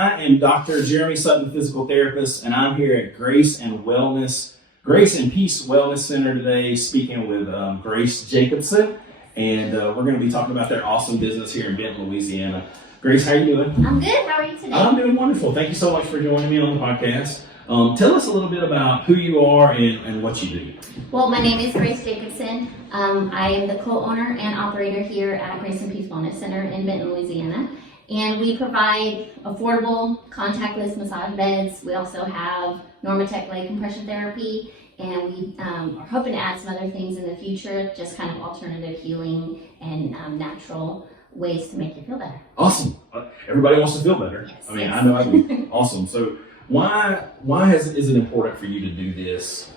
I am Dr. Jeremy Sutton, physical therapist, and I'm here at Grace and Peace Wellness Center today, speaking with Grace Jacobson, and we're going to be talking about their awesome business here in Benton, Louisiana. Grace, how are you doing? I'm good. How are you today? I'm doing wonderful. Thank you so much for joining me on the podcast. Tell us a little bit about who you are and what you do. Well, my name is Grace Jacobson. I am the co-owner and operator here at Grace and Peace Wellness Center in Benton, Louisiana. And we provide affordable contactless massage beds. We also have Normatec leg compression therapy. And we are hoping to add some other things in the future, just kind of alternative healing and natural ways to make you feel better. Awesome. Everybody wants to feel better. Yes, I mean, yes. I know I do. Awesome. So why is it important for you to do this?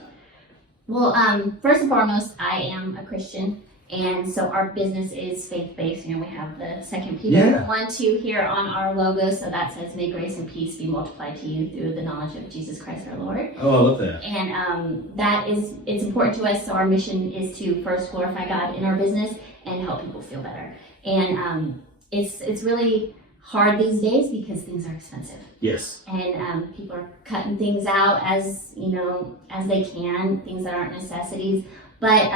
Well, first and foremost, I am a Christian, and so our business is faith-based. You know, we have the 2 Peter 1:2 here on our logo, so that says, "May grace and peace be multiplied to you through the knowledge of Jesus Christ our Lord." Oh, I love that. And it's important to us. So our mission is to first glorify God in our business and help people feel better. And it's really hard these days because things are expensive. Yes. And people are cutting things out as they can, things that aren't necessities. But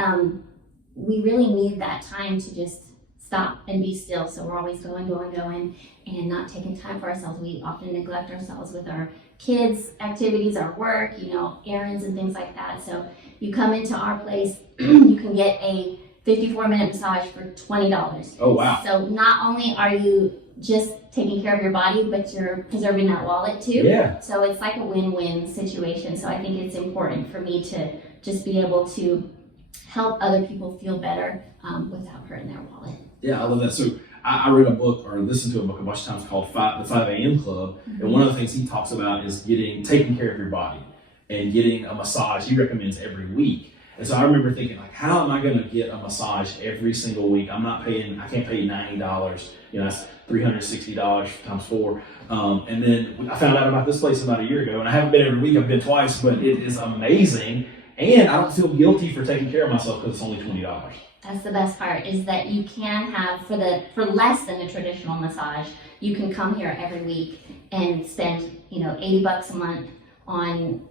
we really need that time to just stop and be still. So we're always going, and not taking time for ourselves. We often neglect ourselves with our kids' activities, our work, errands and things like that. So you come into our place, you can get a 54-minute massage for $20. Oh, wow. So not only are you just taking care of your body, but you're preserving that wallet too. Yeah. So it's like a win-win situation. So I think it's important for me to just be able to help other people feel better without hurting their wallet. Yeah, I love that. So I read a book or listened to a book a bunch of times called the 5 a.m. Club. Mm-hmm. And one of the things he talks about is taking care of your body and getting a massage. He recommends every week. And so I remember thinking, like, how am I going to get a massage every single week? I can't pay $90. That's $360 times 4. And then I found out about this place about a year ago, and I haven't been every week. I've been twice, but it is amazing. And I don't feel guilty for taking care of myself because it's only $20. That's the best part, is that you can have, for less than a traditional massage, you can come here every week and spend, $80 a month on,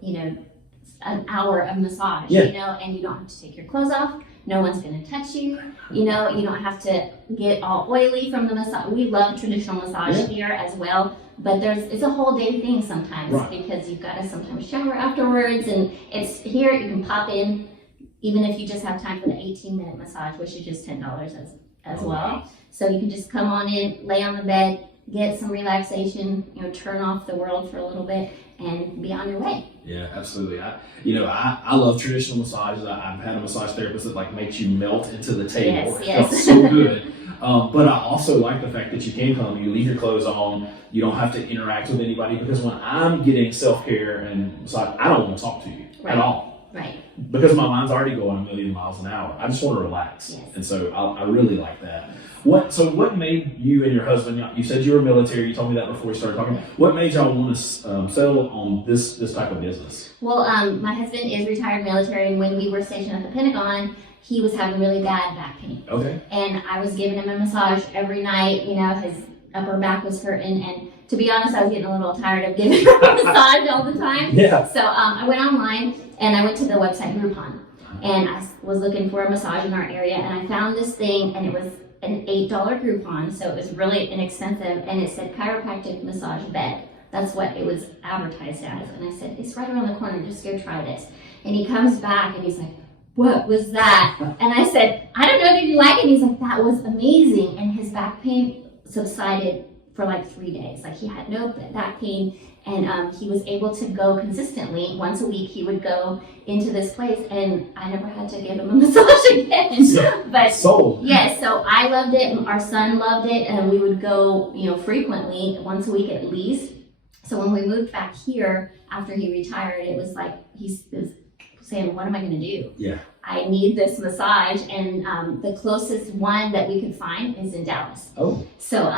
an hour of massage, and you don't have to take your clothes off. No one's going to touch you. You don't have to get all oily from the massage. We love traditional massage here as well, but it's a whole day thing sometimes, because you've got to sometimes shower afterwards, and it's here. You can pop in, even if you just have time for the 18-minute massage, which is just $10 as well. Wow. So you can just come on in, lay on the bed, get some relaxation, turn off the world for a little bit, and be on your way. Yeah, absolutely. I love traditional massages. I've had a massage therapist that makes you melt into the table. Yes. It felt so good. But I also like the fact that you can come, you leave your clothes on, you don't have to interact with anybody, because when I'm getting self-care and massage, I don't want to talk to you at all. Right. Because my mind's already going a million miles an hour. I just want to relax. Yes. And so I really like that. What made you and your husband, you said you were military, you told me that before we started talking. What made y'all want to settle on this type of business? Well, my husband is retired military, and when we were stationed at the Pentagon, he was having really bad back pain. Okay. And I was giving him a massage every night. His upper back was hurting, and to be honest, I was getting a little tired of giving him a massage all the time. Yeah. So I went online, and I went to the website Groupon, and I was looking for a massage in our area, and I found this thing, and it was an $8 Groupon, so it was really inexpensive, and it said chiropractic massage bed. That's what it was advertised as. And I said, it's right around the corner, just go try this. And he comes back and he's like, what was that? And I said, I don't know, did you like it? And he's like, that was amazing. And his back pain subsided for 3 days. He had no back pain, and he was able to go consistently. Once a week he would go into this place, and I never had to give him a massage again. But so I loved it, our son loved it, and we would go frequently, once a week at least. So when we moved back here after he retired, it was like he was saying, what am I going to do? Yeah, I need this massage, and the closest one that we could find is in Dallas. Oh. So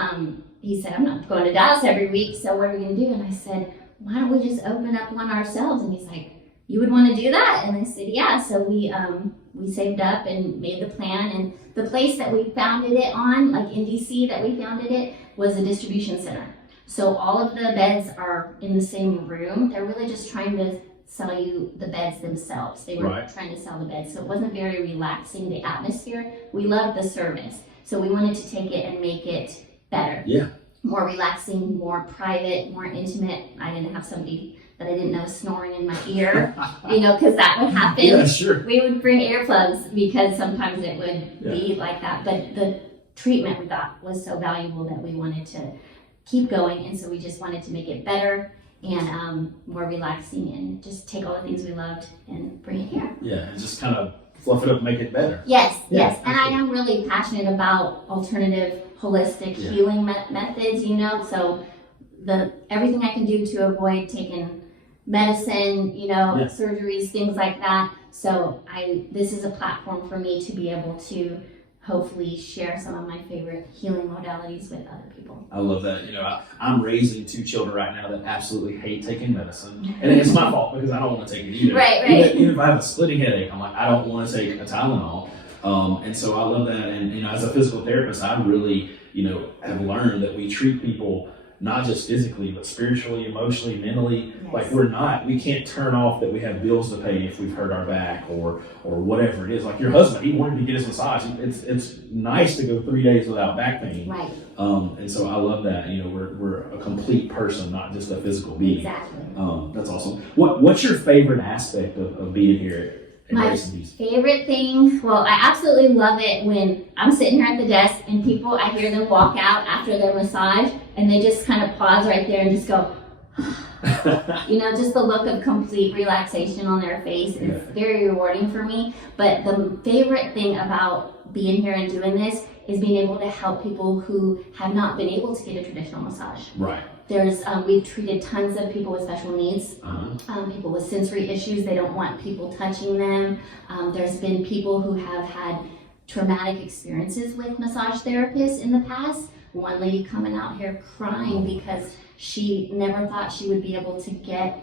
he said, I'm not going to Dallas every week, so what are we going to do? And I said, why don't we just open up one ourselves? And he's like, you would want to do that? And I said, yeah. So we saved up and made the plan, and the place that we founded it on, in DC that we founded it, was a distribution center. So all of the beds are in the same room. They're really just trying to sell you the beds themselves. They were trying to sell the beds. So it wasn't very relaxing, the atmosphere. We loved the service. So we wanted to take it and make it better. Yeah. More relaxing, more private, more intimate. I didn't have somebody that I didn't know snoring in my ear, because that would happen. Yeah, sure. We would bring earplugs because sometimes it would be like that. But the treatment we got was so valuable that we wanted to keep going. And so we just wanted to make it better and more relaxing and just take all the things we loved and bring it here. Yeah, and just kind of fluff it up and make it better. Yes. And I am really passionate about alternative, holistic healing methods, so everything I can do to avoid taking medicine, surgeries, things like that. So this is a platform for me to be able to hopefully share some of my favorite healing modalities with other people. I love that. I'm raising 2 children right now that absolutely hate taking medicine. And it's my fault because I don't want to take it either. Right. Even if I have a splitting headache, I'm like, I don't want to take a Tylenol. And so I love that. And, as a physical therapist, I really, have learned that we treat people not just physically, but spiritually, emotionally, mentally. Yes. Like we can't turn off that we have bills to pay if we've hurt our back or whatever it is. Like your husband, he wanted to get his massage. It's nice to go 3 days without back pain. Right. And so I love that. We're a complete person, not just a physical being. Exactly. That's awesome. What's your favorite aspect of being here? My favorite thing, well, I absolutely love it when I'm sitting here at the desk and I hear them walk out after their massage and they just kind of pause right there and just go, just the look of complete relaxation on their face is very rewarding for me. But the favorite thing about being here and doing this is being able to help people who have not been able to get a traditional massage. Right. We've treated tons of people with special needs, people with sensory issues. They don't want people touching them. There's been people who have had traumatic experiences with massage therapists in the past. One lady coming out here crying because she never thought she would be able to get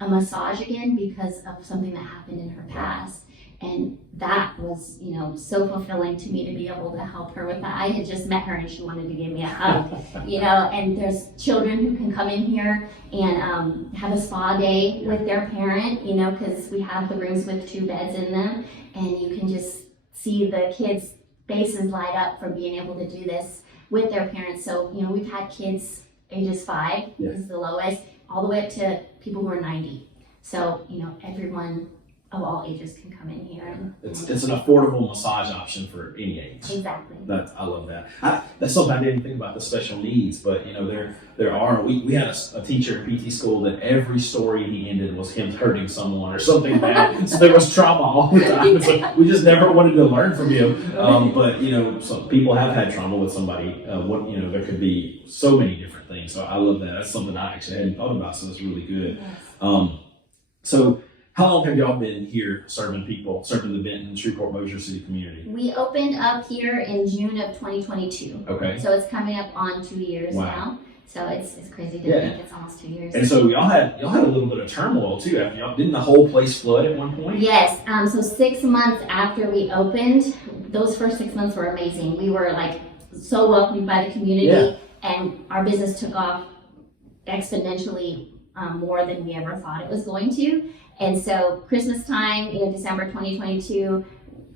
a massage again because of something that happened in her past. And that was, so fulfilling to me to be able to help her with that. I had just met her and she wanted to give me a hug, and there's children who can come in here and have a spa day with their parent, because we have the rooms with 2 beds in them and you can just see the kids' faces light up from being able to do this with their parents. So, we've had kids ages 5 is the lowest, all the way up to people who are 90. So, everyone of all ages can come in here. It's an affordable massage option for any age. Exactly. I love that. That's something I didn't think about, the special needs, but there are. We had a teacher in PT school that every story he ended was him hurting someone or something bad. So there was trauma all the time. So we just never wanted to learn from him. But some people have had trauma with somebody. There could be so many different things. So I love that. That's something I actually hadn't thought about. So it's really good. Yes. So how long have y'all been here serving the Benton, Shreveport, Bossier City community? We opened up here in June of 2022. Okay. So it's coming up on 2 years now. So it's crazy to think it's almost 2 years. And so y'all had a little bit of turmoil too after y'all. Didn't the whole place flood at one point? Yes. So 6 months after we opened, those first 6 months were amazing. We were so welcomed by the community, and our business took off exponentially more than we ever thought it was going to. And so Christmas time, December 2022,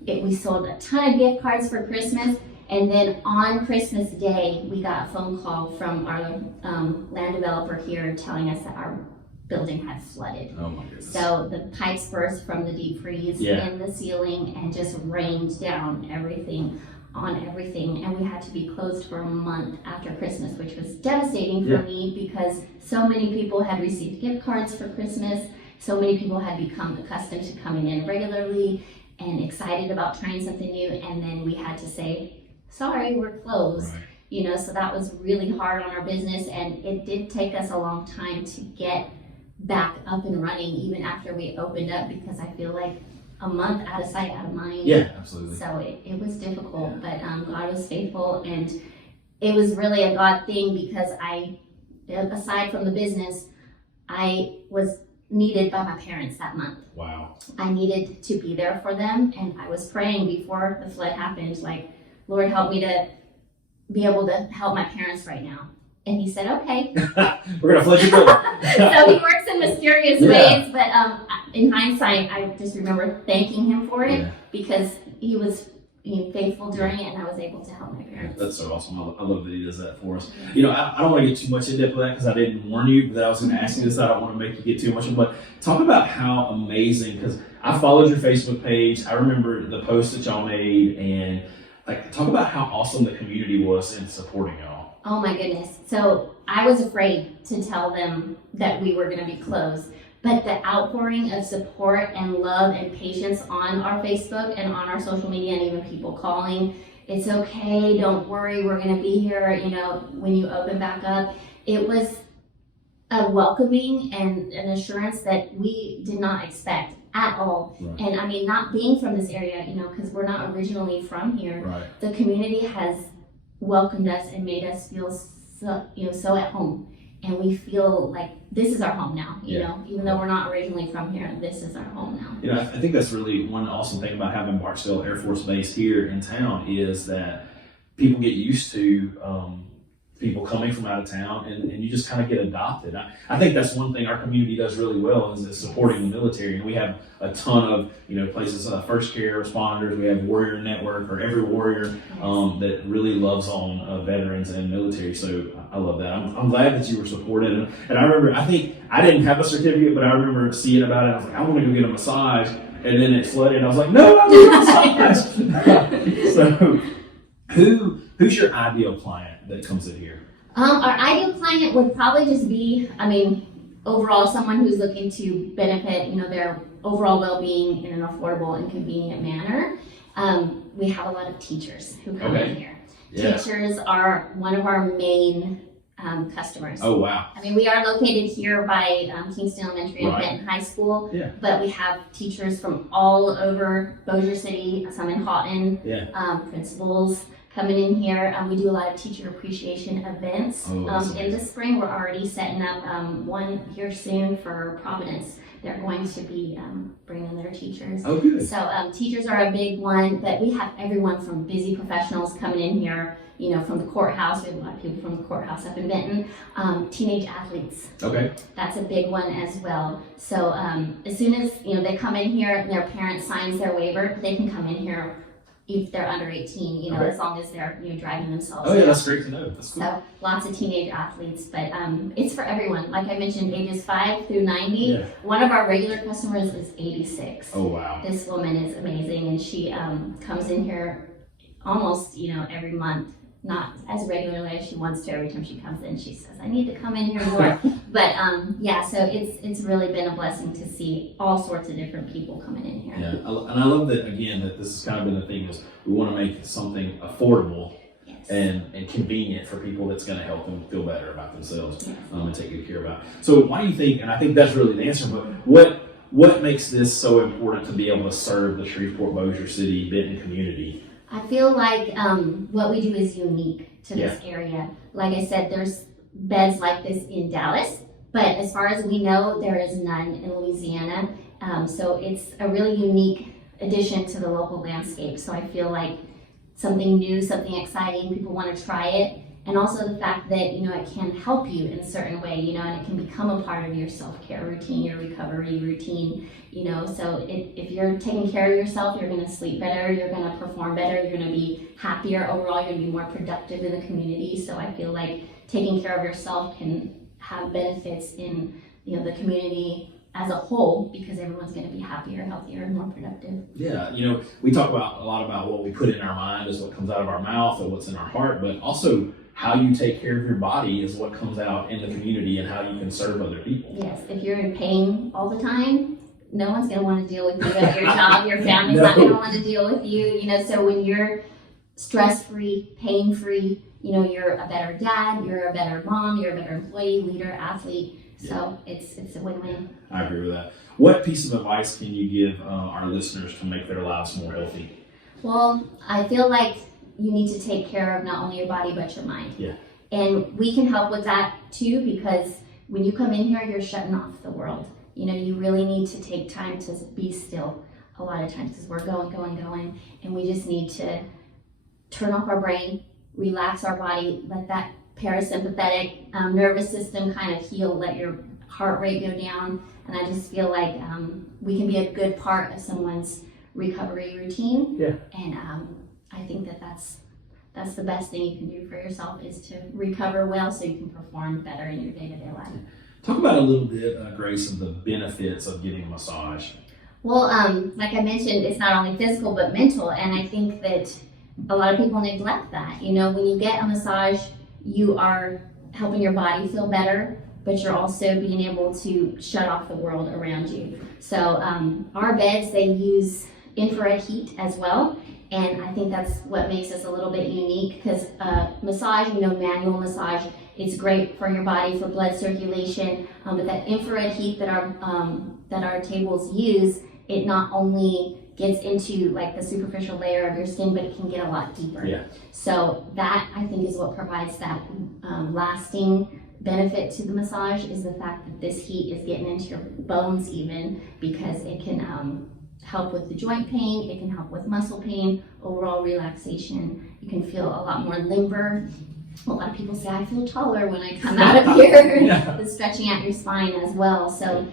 we sold a ton of gift cards for Christmas. And then on Christmas Day, we got a phone call from our land developer here telling us that our building had flooded. Oh my goodness. So the pipes burst from the deep freeze in the ceiling and just rained down everything on everything. And we had to be closed for a month after Christmas, which was devastating for me because so many people had received gift cards for Christmas. So many people had become accustomed to coming in regularly and excited about trying something new. And then we had to say, sorry, we're closed. Right. So that was really hard on our business. And it did take us a long time to get back up and running, even after we opened up, because I feel like a month out of sight, out of mind. Yeah, absolutely. So it was difficult, but God was faithful. And it was really a God thing because aside from the business, I was needed by my parents that month. Wow. I needed to be there for them, and I was praying before the flood happened, Lord, help me to be able to help my parents right now. And he said, okay. We're gonna flood your building. So he works in mysterious ways, but in hindsight, I just remember thanking him for it because he was faithful during it, and I was able to help my parents. That's so awesome. I love that he does that for us. I don't want to get too much in depth with that because I didn't warn you that I was going to ask you this. I don't want to make you get too much, but talk about how amazing, because I followed your Facebook page. I remember the post that y'all made, and talk about how awesome the community was in supporting y'all. Oh my goodness. So I was afraid to tell them that we were going to be closed. But the outpouring of support and love and patience on our Facebook and on our social media, and even people calling, it's okay, don't worry, we're going to be here, when you open back up. It was a welcoming and an assurance that we did not expect at all. Right. And I mean, not being from this area, because we're not originally from here, right. The community has welcomed us and made us feel so at home. And we feel like this is our home now, even though we're not originally from here, this is our home now. I think that's really one awesome thing about having Barksdale Air Force Base here in town is that people get used to people coming from out of town, and you just kind of get adopted. I think that's one thing our community does really well is supporting the military, and we have a ton of places, first care responders. We have Warrior Network, or Every Warrior, that really loves on veterans and military. So I love that. I'm glad that you were supported, and I remember, I think I didn't have a certificate, but I remember seeing about it. I was like, I want to go get a massage, and then it flooded, and I was like, no, I need a massage. So who's your ideal client that comes in here? Our ideal client would probably just be, overall someone who's looking to benefit, their overall well-being in an affordable and convenient manner. We have a lot of teachers who come in here. Yeah. Teachers are one of our main customers. Oh, wow. We are located here by Kingston Elementary and Benton High School, but we have teachers from all over Bossier City, some in Houghton, principals coming in here. We do a lot of teacher appreciation events. In the spring. We're already setting up one here soon for Providence. They're going to be bringing their teachers. Oh, good. So teachers are a big one, but we have everyone from busy professionals coming in here, from the courthouse. We have a lot of people from the courthouse up in Benton. Teenage athletes. Okay. That's a big one as well. So as soon as, they come in here and their parent signs their waiver, they can come in here if they're under 18, as long as they're driving themselves. Oh yeah, that's great to know. That's cool. So lots of teenage athletes, but it's for everyone. Like I mentioned, ages 5 through 90. Yeah. One of our regular customers is 86. Oh wow. This woman is amazing, and she comes in here almost every month. Not as regularly as she wants to. Every time she comes in, she says, I need to come in here more. But so it's really been a blessing to see all sorts of different people coming in here. Yeah, and I love that, again, that this has kind of been the thing is we want to make something affordable and convenient for people that's going to help them feel better about themselves and take good care about. So why do you think, and I think that's really the answer, but what makes this so important to be able to serve the Shreveport, Bossier City, Benton community? I feel like what we do is unique to this area. Like I said, there's beds like this in Dallas, but as far as we know, there is none in Louisiana. So it's a really unique addition to the local landscape. So I feel like something new, something exciting, people want to try it. And also the fact that, it can help you in a certain way, and it can become a part of your self-care routine, your recovery routine, so if you're taking care of yourself, you're going to sleep better, you're going to perform better, you're going to be happier overall, you're going to be more productive in the community. So I feel like taking care of yourself can have benefits in, the community as a whole, because everyone's going to be happier, healthier, and more productive. Yeah, we talk a lot about what we put in our mind is what comes out of our mouth or what's in our heart, but also how you take care of your body is what comes out in the community and how you can serve other people. Yes, if you're in pain all the time, no one's going to want to deal with you at your job. Your family's not going to want to deal with you. So when you're stress-free, pain-free, you're a better dad, you're a better mom, you're a better employee, leader, athlete. So it's a win-win. I agree with that. What piece of advice can you give our listeners to make their lives more healthy? Well, I feel like you need to take care of not only your body, but your mind. Yeah. And we can help with that too, because when you come in here, you're shutting off the world. You really need to take time to be still a lot of times, because we're going, and we just need to turn off our brain, relax our body, let that parasympathetic nervous system kind of heal, let your heart rate go down. And I just feel like we can be a good part of someone's recovery routine. Yeah. And I think that's the best thing you can do for yourself, is to recover well so you can perform better in your day-to-day life. Talk about a little bit, Grace, of the benefits of getting a massage. Well, like I mentioned, it's not only physical but mental, and I think that a lot of people neglect that. You know, when you get a massage, you are helping your body feel better, but you're also being able to shut off the world around you. So our beds, they use infrared heat as well, and I think that's what makes us a little bit unique, because massage, you know, manual massage, it's great for your body, for blood circulation, but that infrared heat that our tables use, it not only gets into like the superficial layer of your skin, but it can get a lot deeper. Yeah. So that, I think, is what provides that lasting benefit to the massage, is the fact that this heat is getting into your bones even, because it can help with the joint pain, it can help with muscle pain, overall relaxation. You can feel a lot more limber. A lot of people say, I feel taller when I come out of here. Yeah. The stretching out your spine as well. So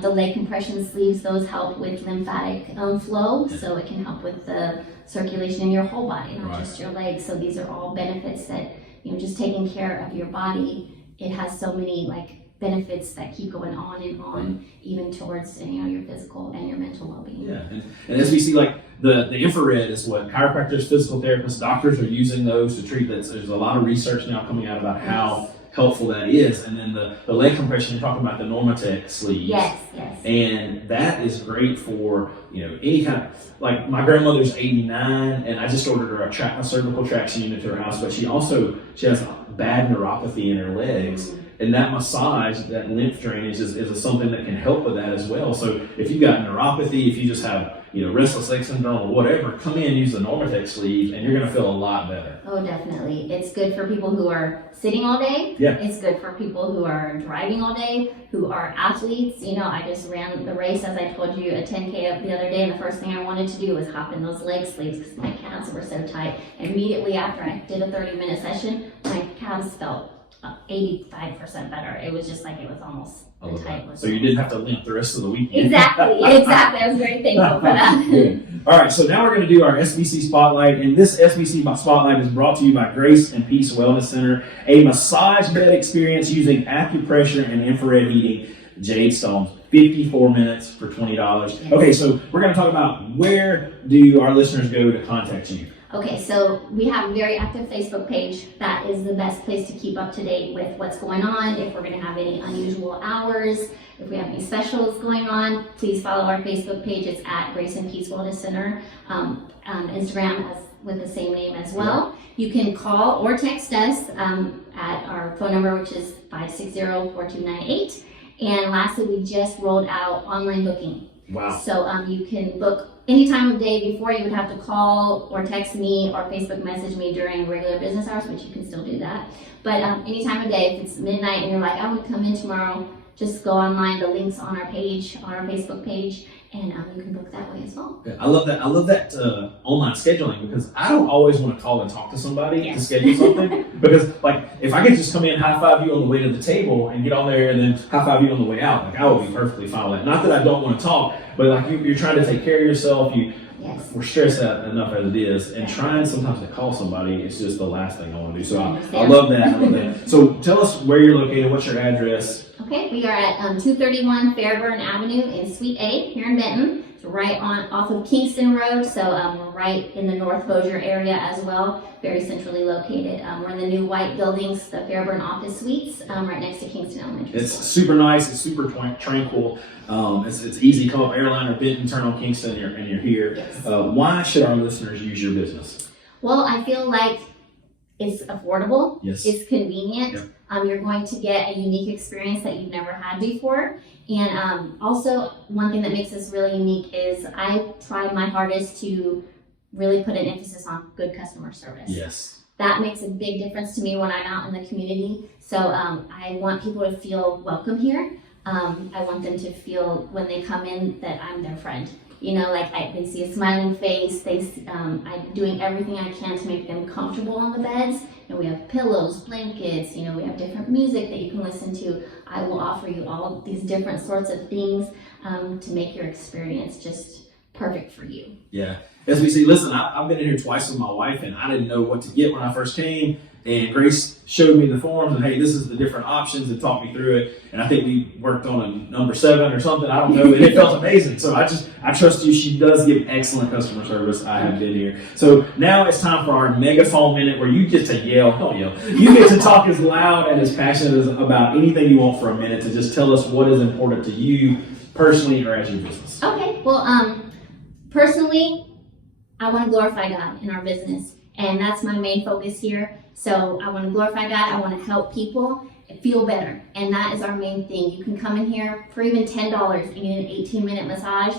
the leg compression sleeves, those help with lymphatic flow. So it can help with the circulation in your whole body, not just your legs. So these are all benefits that, you know, just taking care of your body, it has so many like benefits that keep going on and on, even towards, you know, your physical and your mental well-being. Yeah, and as we see, like the infrared is what chiropractors, physical therapists, doctors are using those to treat that. So there's a lot of research now coming out about how helpful that is. And then the leg compression, you're talking about the Normatec sleeves. Yes. And that is great for, you know, any kind of, like my grandmother's 89, and I just ordered her a cervical traction unit to her house, but she has bad neuropathy in her legs. And that massage, that lymph drainage is something that can help with that as well. So if you've got neuropathy, if you just have, you know, restless leg syndrome or whatever, come in, use the Normatec sleeve, and you're going to feel a lot better. Oh, definitely. It's good for people who are sitting all day. Yeah. It's good for people who are driving all day, who are athletes. You know, I just ran the race, as I told you, a 10K the other day, and the first thing I wanted to do was hop in those leg sleeves because my calves were so tight. Immediately after I did a 30-minute session, my calves felt 85% better. It was just like it was almost the tight. So you didn't have to limp the rest of the weekend. Exactly. I was very thankful for that. All right, so now we're going to do our SBC Spotlight, and this SBC Spotlight is brought to you by Grace and Peace Wellness Center, a massage bed experience using acupressure and infrared heating. Jade Stone's 54 minutes for $20. Okay, so we're going to talk about, where do our listeners go to contact you? Okay, so we have a very active Facebook page. That is the best place to keep up to date with what's going on. If we're going to have any unusual hours, if we have any specials going on, please follow our Facebook page. It's at Grace and Peace Wellness Center. Instagram with the same name as well. You can call or text us at our phone number, which is 560-4298. And lastly, we just rolled out online booking. Wow. So you can book any time of day. Before, you would have to call or text me or Facebook message me during regular business hours, which you can still do that. But any time of day, if it's midnight and you're like, I would come in tomorrow, just go online. The link's on our page, on our Facebook page, and you can book that way as well. Yeah, I love that. I love that online scheduling, because I don't always want to call and talk to somebody to schedule something. Because, like, if I could just come in, high five you on the way to the table, and get on there, and then high five you on the way out, like, I would be perfectly fine with that. Not that I don't want to talk, but like you're trying to take care of yourself. We're stressed out enough as it is, and trying sometimes to call somebody is just the last thing I want to do. So I love that. So tell us where you're located. What's your address? Okay, we are at 231 Fairburn Avenue in Suite A here in Benton. It's right off of Kingston Road, so we're right in the North Bossier area as well, very centrally located. We're in the new white buildings, the Fairburn office suites, right next to Kingston Elementary School. It's super nice. It's super tranquil. It's easy. Come up Airline or Benton, turn on Kingston, and you're here. Yes. Why should our listeners use your business? Well, I feel like it's affordable. Yes. It's convenient. Yep. You're going to get a unique experience that you've never had before. And also, one thing that makes this really unique is I tried my hardest to really put an emphasis on good customer service. Yes. That makes a big difference to me when I'm out in the community. So I want people to feel welcome here. I want them to feel when they come in that I'm their friend. Like they see a smiling face. I'm doing everything I can to make them comfortable on the beds. And we have pillows, blankets, we have different music that you can listen to. I will offer you all these different sorts of things to make your experience just perfect for you. Yeah. SBC, listen, I've been in here twice with my wife, and I didn't know what to get when I first came. And Grace showed me the forms, and hey, this is the different options, and talked me through it. And I think we worked on a number 7 or something. I don't know, and it felt amazing. So I trust you. She does give excellent customer service. I have been here. So now it's time for our megaphone minute, where you get to yell. Don't yell. You get to talk as loud and as passionate as about anything you want for a minute to just tell us what is important to you personally or as your business. Okay. Well, personally, I want to glorify God in our business, and that's my main focus here. So I want to glorify God. I want to help people feel better, and that is our main thing. You can come in here for even $10 and get an 18-minute massage,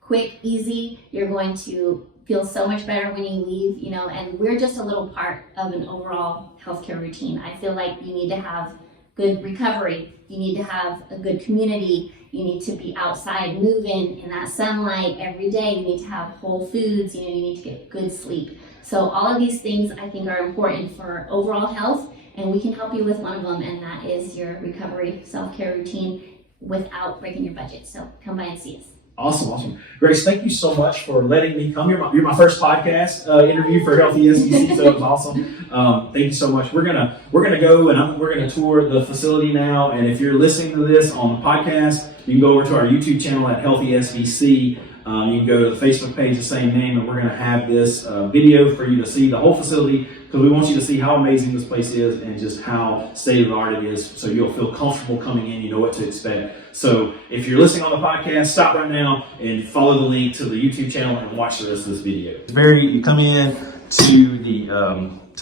quick, easy. You're going to feel so much better when you leave, and we're just a little part of an overall healthcare routine. I feel like you need to have good recovery. You need to have a good community. You need to be outside moving in that sunlight every day. You need to have whole foods. You need to get good sleep. So all of these things I think are important for overall health, and we can help you with one of them, and that is your recovery self-care routine without breaking your budget. So come by and see us. Awesome. Grace, thank you so much for letting me come. You're my first podcast interview for Healthy SBC, so it was awesome. Thank you so much. We're gonna go and we're gonna tour the facility now. And if you're listening to this on the podcast, you can go over to our YouTube channel at Healthy SBC. You can go to the Facebook page, the same name, and we're going to have this video for you to see the whole facility, because we want you to see how amazing this place is and just how state-of-the-art it is, so you'll feel comfortable coming in. You know what to expect. So if you're listening on the podcast, stop right now and follow the link to the YouTube channel and watch the rest of this video. You come in to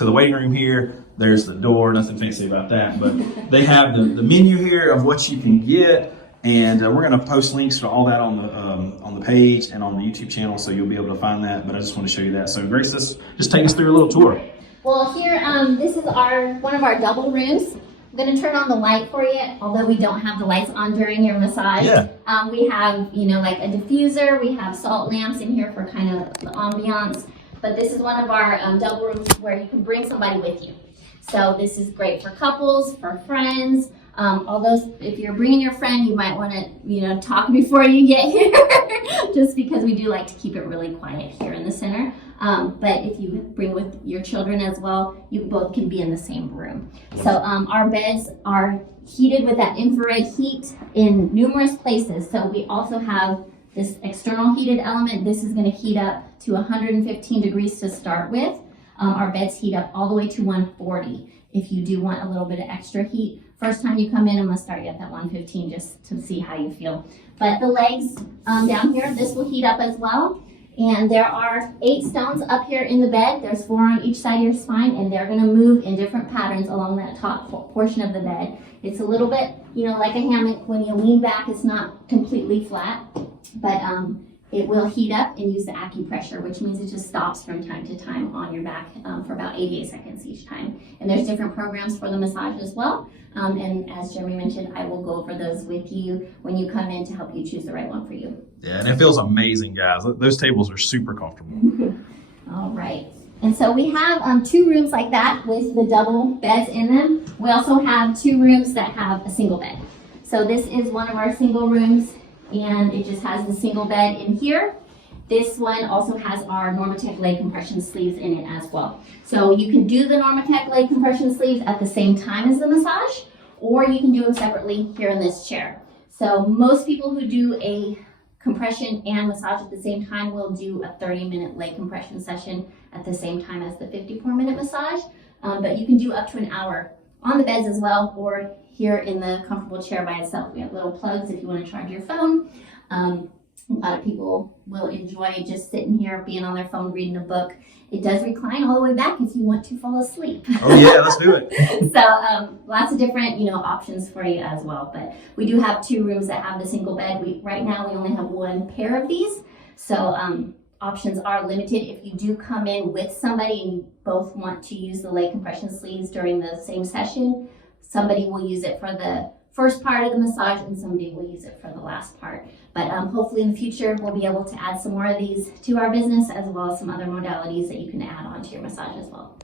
the waiting room here. There's the door, nothing fancy about that, but they have the menu here of what you can get. And we're going to post links to all that on the page and on the YouTube channel, so you'll be able to find that. But I just want to show you that. So Grace, just take us through a little tour. Well, here, this is one of our double rooms. I'm going to turn on the light for you, although we don't have the lights on during your massage. Yeah. We have, like a diffuser. We have salt lamps in here for kind of the ambiance. But this is one of our double rooms where you can bring somebody with you. So this is great for couples, for friends. Although if you're bringing your friend, you might want to, talk before you get here, just because we do like to keep it really quiet here in the center. But if you bring with your children as well, you both can be in the same room. So our beds are heated with that infrared heat in numerous places. So we also have this external heated element. This is going to heat up to 115 degrees to start with. Our beds heat up all the way to 140 if you do want a little bit of extra heat. First time you come in, I'm going to start you at that 115 just to see how you feel. But the legs down here, this will heat up as well. And there are 8 stones up here in the bed. There's 4 on each side of your spine, and they're going to move in different patterns along that top portion of the bed. It's a little bit, like a hammock. When you lean back, it's not completely flat, but it will heat up and use the acupressure, which means it just stops from time to time on your back for about 88 seconds each time. And there's different programs for the massage as well. And as Jeremy mentioned, I will go over those with you when you come in to help you choose the right one for you. Yeah, and it feels amazing, guys. Those tables are super comfortable. All right. And so we have 2 rooms like that with the double beds in them. We also have 2 rooms that have a single bed. So this is one of our single rooms, and it just has the single bed in here. This one also has our Normatec leg compression sleeves in it as well. So you can do the Normatec leg compression sleeves at the same time as the massage, or you can do them separately here in this chair. So most people who do a compression and massage at the same time will do a 30-minute leg compression session at the same time as the 54-minute massage. But you can do up to an hour on the beds as well, or here in the comfortable chair by itself. We have little plugs if you want to charge your phone. A lot of people will enjoy just sitting here, being on their phone, reading a book. It does recline all the way back if you want to fall asleep. Oh yeah, let's do it. So lots of different, options for you as well. But we do have 2 rooms that have the single bed. Right now we only have 1 pair of these. So options are limited. If you do come in with somebody and you both want to use the leg compression sleeves during the same session, somebody will use it for the first part of the massage, and somebody will use it for the last part. But hopefully in the future, we'll be able to add some more of these to our business, as well as some other modalities that you can add on to your massage as well.